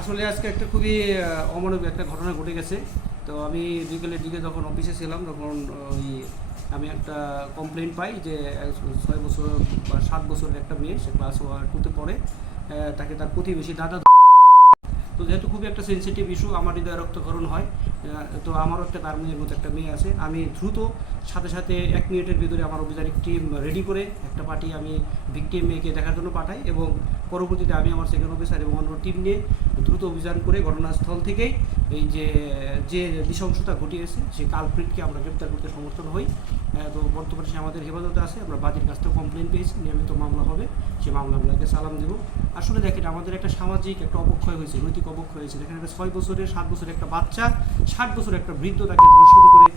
আসলে আজকে একটা খুবই অমানবিক একটা ঘটনা ঘটে গেছে। তো আমি বিকেলের দিকে যখন অফিসে ছিলাম, তখন ওই আমি একটা কমপ্লেন পাই যে ছয় বছর বা সাত বছরের একটা মেয়ে, সে ক্লাস টুতে পড়ে তাকে তার প্রতিবেশী দাদা তো যেহেতু খুবই একটা সেন্সিটিভ ইস্যু আমার হৃদয় রক্তকরণ হয় তো আমারও একটা তার মেয়ের মতো একটা মেয়ে আছে। আমি দ্রুত, সাথে সাথে এক মিনিটের ভিতরে আমার অভিযানিক টিম রেডি করে একটা পার্টি আমি ভিকটিম মেয়েকে দেখার জন্য পাঠাই এবং পরবর্তীতে আমি আমার সেকেন্ড অফিসার এবং অন্য টিম নিয়ে দ্রুত অভিযান করে ঘটনাস্থল থেকেই এই যে যে নৃশংসতা ঘটিয়েছে সেই কালপ্রিটকে আমরা গ্রেপ্তার করতে সমর্থন হই। তো বর্তমানে সে আমাদের হেফাজতে আছে, আমরা বাদীর কাছ থেকে কমপ্লেন পেয়েছি, নিয়মিত মামলা হবে, সে মামলাগুলোকে সালাম দেব। আসলে দেখেন, আমাদের একটা সামাজিক একটা অবক্ষয় হয়েছে, নৈতিক অবক্ষয় হয়েছে। দেখেন, একটা ছয় বছরের, সাত বছরের একটা বাচ্চা, ষাট বছরের একটা বৃদ্ধ তাকে ধর্ষণ করে,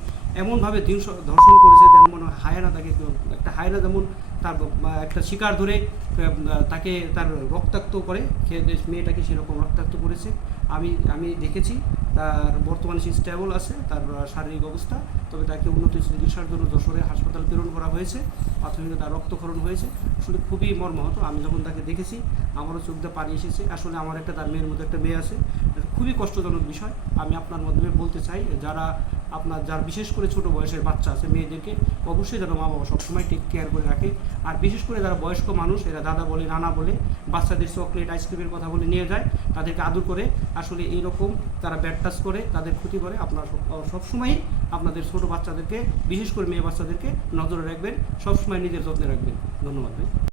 এমনভাবে ধর্ষণ করেছে যেমন মনে হয় হায়না তাকে, একটা হায়না যেমন তার একটা শিকার ধরে তাকে তার রক্তাক্ত করে মেয়েটাকে সেরকম রক্তাক্ত করেছে। আমি আমি দেখেছি, তার বর্তমানে সে স্টেবল আছে, তার শারীরিক অবস্থা, তবে তাকে উন্নত চিকিৎসার জন্য যশোরে হাসপাতাল প্রেরণ করা হয়েছে প্রাথমিক তার রক্তক্ষরণ হয়েছে। আসলে খুবই মর্মাহত, আমি যখন তাকে দেখেছি, আমারও চোখ দিয়ে পানি এসেছে। আসলে আমার একটা তার মেয়ের মতো একটা মেয়ে আছে খুবই কষ্টজনক বিষয়। আমি আপনার মাধ্যমে বলতে চাই, যারা আপনার, যার বিশেষ করে ছোট বয়সের বাচ্চা আছে, মেয়েদেরকে অবশ্যই যেন মা বাবা সবসময় টেক কেয়ার করে রাখে। আর বিশেষ করে যারা বয়স্ক মানুষ, এরা দাদা বলে, নানা বলে, বাচ্চাদের চকলেট আইসক্রিমের কথা বলে নিয়ে যায়, তাদেরকে আদর করে, আসলে এইরকম তারা ব্যাড টাচ করে, তাদের ক্ষতি করে, আপনারা সব- সবসময়ই আপনাদের ছোট বাচ্চাদেরকে, বিশেষ করে মেয়ে বাচ্চাদেরকে নজরে রাখবেন, সবসময় নিজের যত্নে রাখবেন। ধন্যবাদ